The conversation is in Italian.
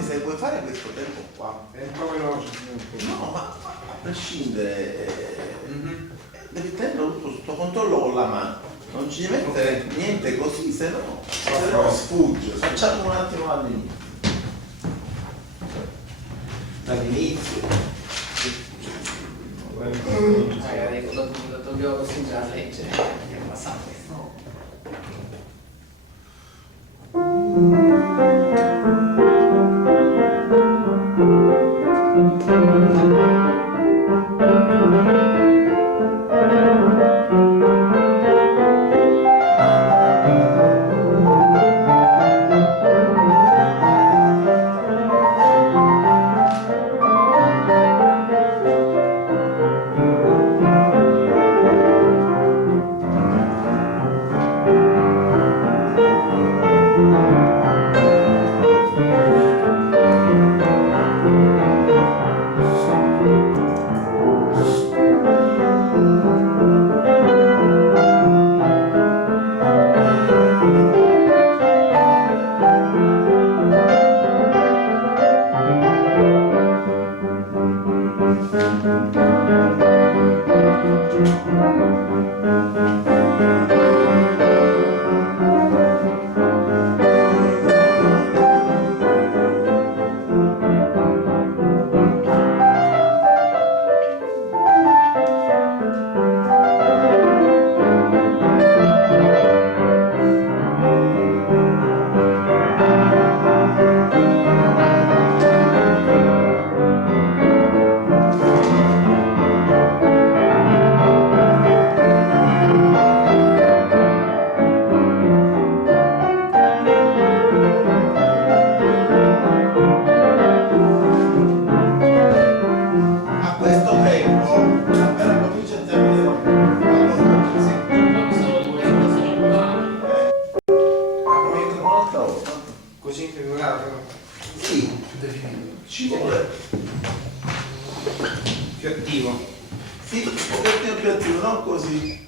Se vuoi fare questo tempo qua, È un po' veloce. no, ma a prescindere, devi tenerlo tutto sotto controllo con la mano, non ci devi mettere niente così, se no sfugge. Facciamo un attimo all'inizio. Dall'inizio. Magari lo dobbiamo così già leggere, che è passato questo. A questo tempo, appena comincia a terminare, comincia un'altra volta. Così infigurato, però. Sì, ci vuole. Più attivo. Sì, un pochettino più attivo, non così.